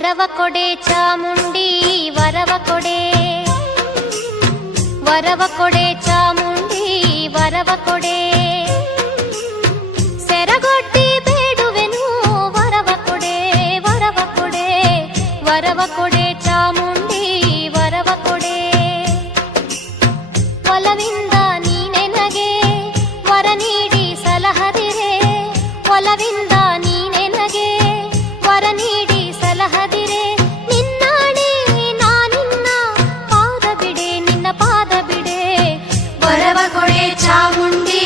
ವರವ ಕೊಡೆ ಚಾಮುಂಡಿ ವರವ ಕೊಡೆ, ವರವ ಕೊಡೆ ಚಾಮುಂಡಿ ವರವ ಕೊಡೆ, ಸೆರಗೊಡ್ಡಿ ಬೇಡುವೆನು ವರವ ಕೊಡೆ, ವರವ ಕೊಡೆ, ವರವ ಕೊಡೆ ಚಾಮುಂಡಿ ವರವ ಕೊಡೆ. ಒಲವಿಂದ ನೀನೆನಗೆ ವರ ನೀಡಿ ಸಲಹದಿರೆ, ಒಲವಿಂದ ನೀನೆನಗೆ ವರ ನೀಡಿ ಸಲಹದಿರೆ, ನಿನ್ನಾಣೆ ನಾನಿನ್ನ ಪಾದ ಬಿಡೆ, ನಿನ್ನ ಪಾದ ಬಿಡೆ. ವರವ ಕೊಡೆ ಚಾಮುಂಡಿ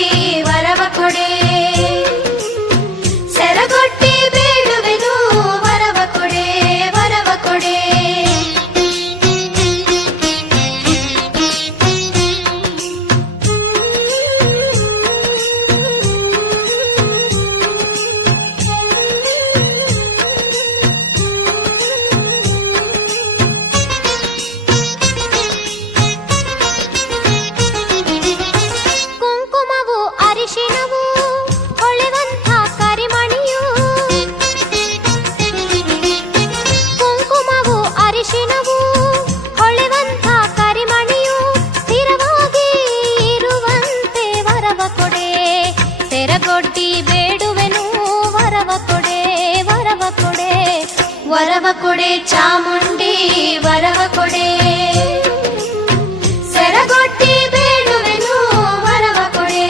ವರವ ಕೊಡೆ, ಸೆರಗೊಟ್ಟಿ ಬೇಡುವೆನು ವರವ ಕೊಡೆ, ವರವ ಕೊಡೆ. ಕುಂಕುಮವು ಅರಿಶಿಣವು ಹೊಳೆವಂಥ ಕರಿಮಣಿಯು, ಕುಂಕುಮವು ಅರಿಶಿಣವು ಹೊಳೆವಂಥ ಕರಿಮಣಿಯು, ಸ್ಥಿರವಾಗಿ ಇರುವಂತೆ ವರವ ಕೊಡೆ, ಸೆರಗೊಡ್ಡಿ ಬೇಡುವೆನು ವರವ ಕೊಡೆ, ವರವ ಕೊಡೆ. ವರವ ಕೊಡೆ ಚಾಮುಂಡಿ ವರವ ಕೊಡೆ, ಸೆರಗೊಟ್ಟಿ ಬೇಡುವೆನು ವರವ ಕೊಡೆ,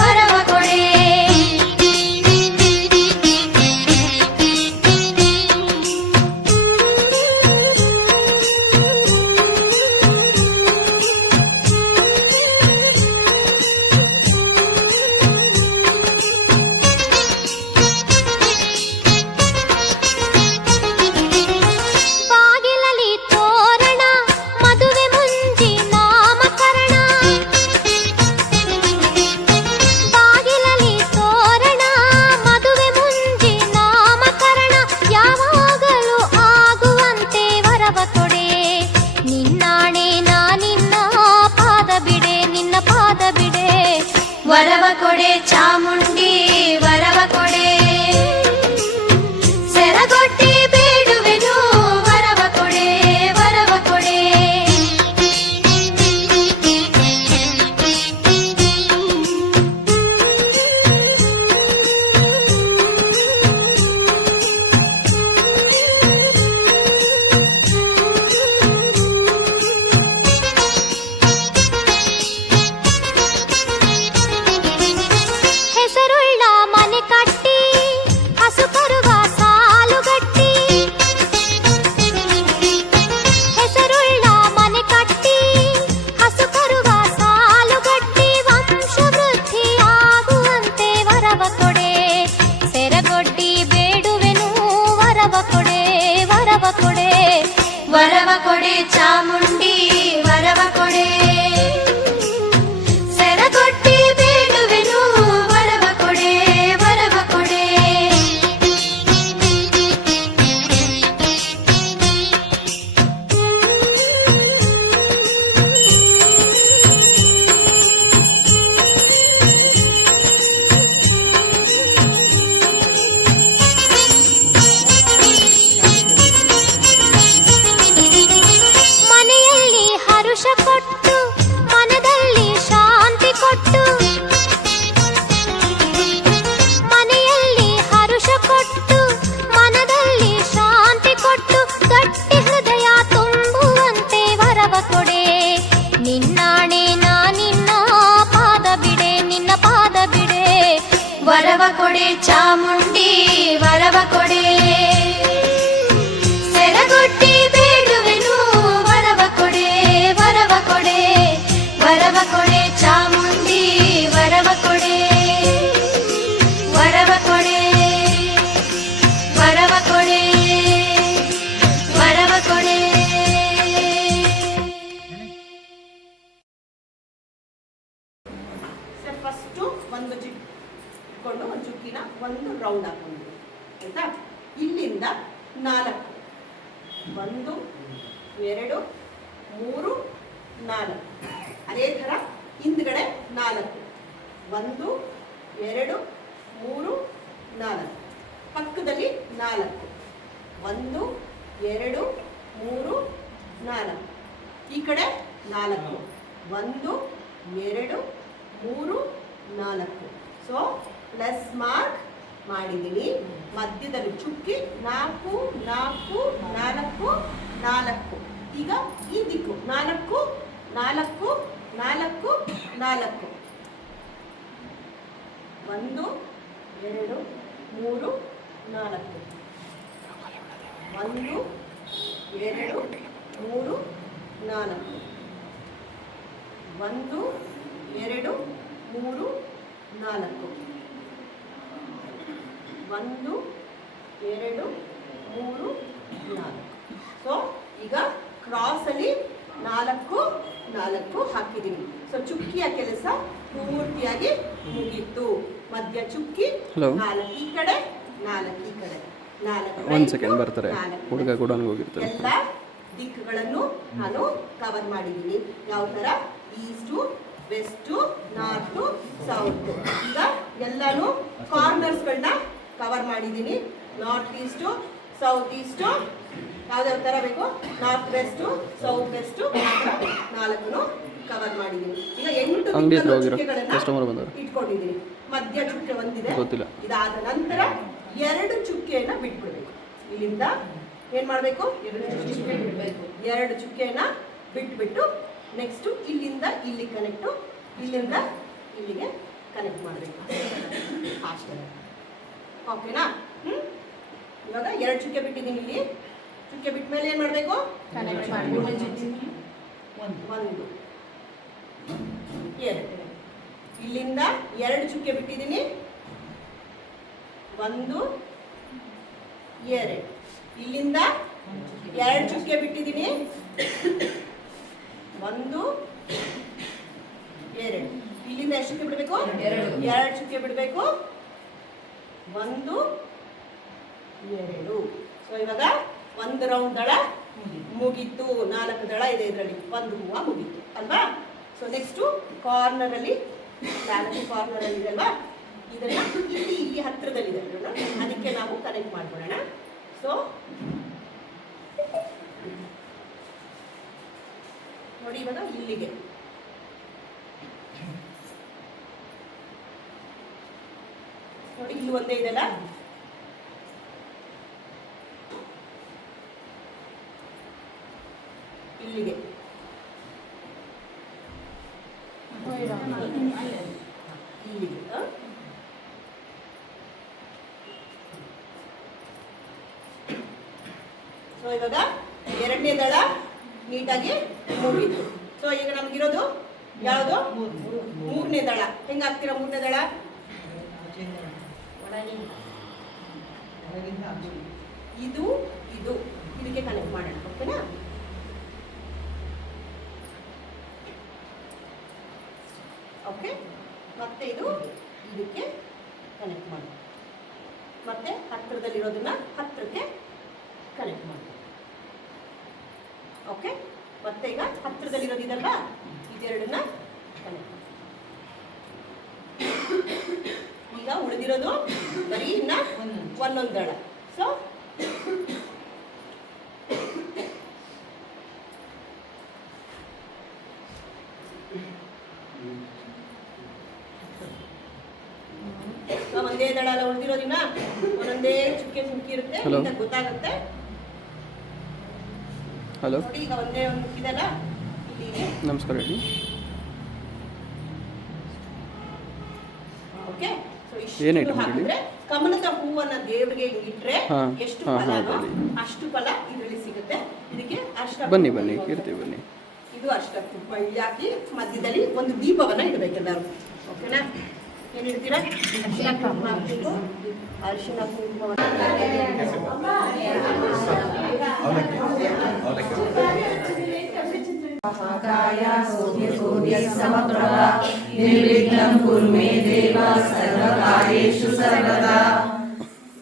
ವರವ ಕೊಡೆ. ಬಾಗಿಲಲಿ ತೋರಣ ಮದುವೆ ಮುಂಜಿ ನಾಮಕರಣ, ಬಾಗಿಲಲಿ ತೋರಣ ಮದುವೆ ಮುಂಜಿ ನಾಮಕರಣ, ಯಾವಾಗಲೂ ಆಗುವಂತೆ ವರವ ಕೊಡೆ, ನಿನ್ನಾಣೆ ನಾನಿನ್ನ ಪಾದ ಬಿಡೆ, ನಿನ್ನ ಪಾದ ಬಿಡೆ. ವರವ ಕೊಡೆ ಚಾಮುಂಡಿ ವರವ ಕೊಡೆ, ಸೆರಗೊಟ್ಟಿ ಬೇಡುವೆನು ವರವ ಕೊಡೆ, ವರವ ಕೊಡೆ. ಹೆಸರುಳ್ಳ ಮನೆ ಕಟ್ಟಿ ಹಸು ಕರುವ ಸಾಲುಗಟ್ಟಿ, ಹೆಸರುಳ್ಳ ಮನೆ ಕಟ್ಟಿ ಹಸು ಕರುವ ಸಾಲುಗಟ್ಟಿ, ವಂಶವೃದ್ಧಿ ಆಗುವಂತೆ ವರವ ಕೊಡೆ, ಸೆರಗೊಡ್ಡಿ ಬೇಡುವೆನು ವರವ ಕೊಡೆ, ವರವ ಕೊಡೆ. ವರವ ಕೊಡೆ ಚಾಮುಂಡಿ ವರವ ಕೊಡೆ, ಸೆರಗೊಟ್ಟಿ ಬೇಡುವೆನು ವರವ ಕೊಡೆ, ವರವ ಕೊಡೆ. ಮನೆಯಲ್ಲಿ ಹರುಷ ಕೊಟ್ಟು ಮನದಲ್ಲಿ ಶಾಂತಿ ಕೊಟ್ಟು, ಮನೆಯಲ್ಲಿ ಹರುಷ ಕೊಟ್ಟು ಮನದಲ್ಲಿ ಶಾಂತಿ ಕೊಟ್ಟು, ಗಟ್ಟಿ ಹೃದಯ ತುಂಬುವಂತೆ ವರವ ಕೊಡೆ, ನಿನ್ನಾಣೆ ನಾನಿನ್ನ ಪಾದ ಬಿಡೆ, ನಿನ್ನ ಪಾದ ಬಿಡೆ. ವರವ ಕೊಡೆ ಚಾಮುಂಡಿ ವರವ ಕೊಡೆ, ಸೆರಗೊಟ್ಟಿ ಬೇಡುವೆನು ವರವ ಕೊಡೆ, ವರವ ಕೊಡೆ. ವರವ ಕೊಡೆ ಚಾಮುಂಡಿ ವರವ ಕೊಡೆ, ವರವ ಕೊಡೆ, ವರವ ಕೊಡೆ, ವರವ ಕೊಡೆ. ಸರ್ ಫಸ್ಟು ಒಂದು ಜಿಪ್ ಇಟ್ಕೊಂಡು ಒಂದು ಚುಕ್ಕಿನ ಒಂದು ರೌಂಡ್ ಹಾಕೊಂಡು, ಆಯ್ತಾ? ಇಲ್ಲಿಂದ 4, 1 2 3 4, ಅದೇ ಥರ ಹಿಂದ್ಗಡೆ 4, 1 2 3 4, ಪಕ್ಕದಲ್ಲಿ 4, 1 2 3 4 ಈ ಕಡೆ 4 1 2 3 4 ಸೊ ಪ್ಲಸ್ ಮಾರ್ಕ್ ಮಾಡಿದ್ದೀನಿ. ಮಧ್ಯದಲ್ಲಿ ಚುಕ್ಕಿ 4 4 4 4. ಈಗ ಈ ದಿಕ್ಕು 4 4 4 4 1 2 3 4 1 2 3 4 1 2 3 4 1 2 3 4. ಸೊ ಈಗ ಕ್ರಾಸಲ್ಲಿ 4 4 ಹಾಕಿದ್ದೀನಿ. ಸೊ ಚುಕ್ಕಿಯ ಕೆಲಸ ಪೂರ್ತಿಯಾಗಿ ಮುಗೀತು. ಮಧ್ಯ ಚುಕ್ಕಿ 4 ಈ ಕಡೆ 4 ಈ ಕಡೆ 4 1 ಸೆಕೆಂಡ್ ಬರ್ತಾರೆ ಹುಡುಗ ಕೂಡ ಹೋಗಿರ್ತಾರೆ. ಎಲ್ಲ ದಿಕ್ಕುಗಳನ್ನು ನಾನು ಕವರ್ ಮಾಡಿದ್ದೀನಿ. ಯಾವ ಥರ ಈಸ್ಟು ವೆಸ್ಟು ನಾರ್ತು ಸೌತ್. ಈಗ ಎಲ್ಲಾನು ಕಾರ್ನರ್ಸ್ಗಳನ್ನ ಕವರ್ ಮಾಡಿದ್ದೀನಿ. ನಾರ್ತ್ ಈಸ್ಟು ಸೌತ್ ಈಸ್ಟು ಯಾವ್ದಾವ ಥರ ಬೇಕು north west south west 4 cover ಮಾಡಿದ್ದೀನಿ. ಈಗ 8 ಚುಕ್ಕೆಗಳನ್ನು ಇಟ್ಕೊಂಡಿದ್ದೀನಿ. ಮಧ್ಯ ಚುಕ್ಕೆ ಒಂದಿದೆ, ಇದಾದ ನಂತರ 2 ಚುಕ್ಕೆಯನ್ನ ಬಿಟ್ಬಿಡ್ಬೇಕು. ಇಲ್ಲಿಂದ ಏನ್ ಮಾಡಬೇಕು? 2 ಚುಕ್ಕೆಯನ್ನ ಬಿಟ್ಬಿಟ್ಟು ನೆಕ್ಸ್ಟ್ ಇಲ್ಲಿಂದ ಇಲ್ಲಿ ಕನೆಕ್ಟು, ಇಲ್ಲಿಂದ ಇಲ್ಲಿಗೆ ಕನೆಕ್ಟ್ ಮಾಡಬೇಕು ಅಷ್ಟೇ. ಓಕೆನಾ? ಇವಾಗ 2 ಚುಕ್ಕೆ ಬಿಟ್ಟಿದ್ದೀನಿ. ಇಲ್ಲಿ ಚುಕ್ಕೆ ಬಿಟ್ಟ ಮೇಲೆ ಏನ್ ಮಾಡಬೇಕು? ಕನೆಕ್ಟ್ ಮಾಡಬೇಕು. 1 2 ಇಲ್ಲಿಂದ 2 ಚುಕ್ಕೆ ಬಿಟ್ಟಿದ್ದೀನಿ. 1 2 ಇಲ್ಲಿಂದ 2 ಚುಕ್ಕೆ ಬಿಟ್ಟಿದ್ದೀನಿ. 1 2 ಇಲ್ಲಿಂದ ಎಷ್ಟು ಚುಕ್ಕೆ ಬಿಡಬೇಕು? 2 ಚುಕ್ಕೆ ಬಿಡಬೇಕು. 1 2. ಸೊ ಇವಾಗ 1 ರೌಂಡ್ ದಳ ಮುಗೀತು. 4 ದಳ ಇದೆ ಇದರಲ್ಲಿ. 1 ಹೂವು ಮುಗೀತು ಅಲ್ವಾ? ಸೊ ನೆಕ್ಸ್ಟು ಕಾರ್ನರಲ್ಲಿ 4 ಕಾರ್ನರಲ್ಲಿ ಇದೆ ಅಲ್ವಾ? ಇದನ್ನ ಇಲ್ಲಿ ಹತ್ತಿರದಲ್ಲಿದೆ, ಅದಕ್ಕೆ ನಾವು ಕನೆಕ್ಟ್ ಮಾಡ್ಕೊಳ್ಳೋಣ. ಸೊ ನೋಡಿ ಇವಾಗ ಇಲ್ಲಿಗೆ ನೋಡಿ, ಇಲ್ಲಿ ಒಂದೇ ಇದೆಲ್ಲ. ಇಲ್ಲಿಗೆ ಇಲ್ಲಿಗೆ ಸೊ ಇವಾಗ 2ನೇ ದಳ ನೀಟಾಗಿ ಮುಗೀತು. ಸೊ ಈಗ ನಮ್ಗಿರೋದು ಯಾವುದು? 3ನೇ ದಳ. ಹೆಂಗಾಗ್ತೀರಾ 3ನೇ ದಳ? ಇದು ಇದು ಇದಕ್ಕೆ ಕನೆಕ್ಟ್ ಮಾಡೋಣ. ಓಕೆನಾ? ಓಕೆ, ಮತ್ತೆ ಇದು ಇದಕ್ಕೆ ಕನೆಕ್ಟ್ ಮಾಡೋಣ. ಮತ್ತೆ ಹತ್ತಿರದಲ್ಲಿರೋದನ್ನ ಹತ್ತಿರಕ್ಕೆ ಕನೆಕ್ಟ್ ಮಾಡೋಣ. ಓಕೆ, ಮತ್ತೆ ಈಗ ಹತ್ತಿರದಲ್ಲಿರೋದು ಇದಲ್ವಾ, ಇದೆರಡನ್ನ ಕನೆಕ್ಟ್ ಮಾಡಿ. ಈಗ ಉಳಿದಿರೋದು ಬರೀ ಇನ್ನ ಒಂದೊಂದು ದಳ. ಸೊ ಒಂದೇ ದಳ ಎಲ್ಲ ಉಳಿದಿರೋದಿನ ಒಂದೊಂದೇ ಚುಕ್ಕೆ ಸುಂಕಿ ಇರುತ್ತೆ, ಗೊತ್ತಾಗುತ್ತೆ. ಹಲೋ, ಈಗ ಒಂದೇ ಒಂದು ಇದಲ್ಲ ಇಲ್ಲಿ. ನಮಸ್ಕಾರ ಹೇಳಿ. ಓಕೆ, ಸೊ ಇಷ್ಟು ಹಾಕಿದ್ರೆ ಕಮಲದ ಹೂವನ್ನ ದೇವರಿಗೆ ಇಟ್ರೆ ಎಷ್ಟು ಫಲನೋ ಅಷ್ಟು ಫಲ ಇದರಲ್ಲಿ ಸಿಗುತ್ತೆ. ಇದಕ್ಕೆ ಅಷ್ಟ ಬನ್ನಿ ಇರ್ತೀವಿ ಬನ್ನಿ. ಇದು ಅಷ್ಟ ಇಲ್ಲಿ ಹಾಕಿ ಮಧ್ಯದಲ್ಲಿ ಒಂದು ದೀಪವನ್ನ ಇಡಬೇಕೆಲ್ಲರೂ. ಓಕೆನಾ? ಏನು ಇಡ್ತೀರಾ? ಅರಿಶಿನ ಕುಂಕುಮ ಹಾಕಬೇಕು. ಅರಿಶಿನ ಕುಂಕುಮವನ್ನು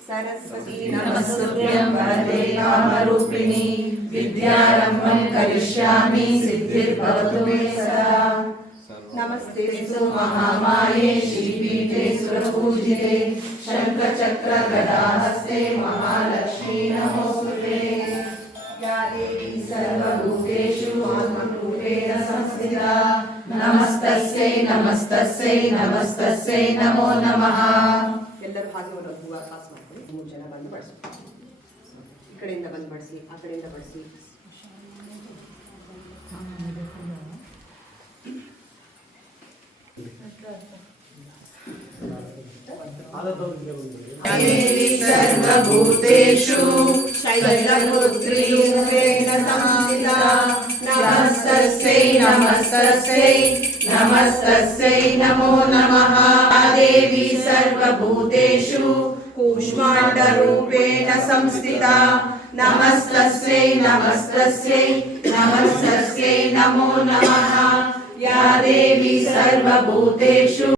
सरस्वती नमस्तुभ्यं वरदे कामरूपिणी विद्यारम्भं करिष्यामि सिद्धिर्भवतु मे सदा। नमस्ते महामाये श्रीपीठे सुरपूजिते शङ्खचक्र गदाहस्ते महालक्ष्मी नमोस्तुते। देवी सर्वभूतेषु आत्मरूपेण संस्थिता नमस्तस्यै नमस्तस्यै नमस्तस्यै नमो नमः ಎಲ್ಲರೂ ಹಾಗೆ ಒಂದು ಹೂವು ಪಾಸ್ ಮಾಡ್ಕೊಳ್ಳಿ. 3 ಜನ ಬಂದು ಬಡಿಸಿ, ಈ ಕಡೆಯಿಂದ ಬಂದು ಬಡಿಸಿ, ಆ ಕಡೆಯಿಂದ ಬಡಿಸಿ. देवी सर्वभूतेषु शैलपुत्रीरूपेण संस्थिता नमस्तस्यै नमस्तस्यै नमस्तस्यै नमो नमः देवी सर्वभूतेषु कूष्माण्डरूपेण संस्थिता नमस्तस्यै नमस्तस्यै नमस्तस्यै नमो नमः या देवी सर्वभूतेषु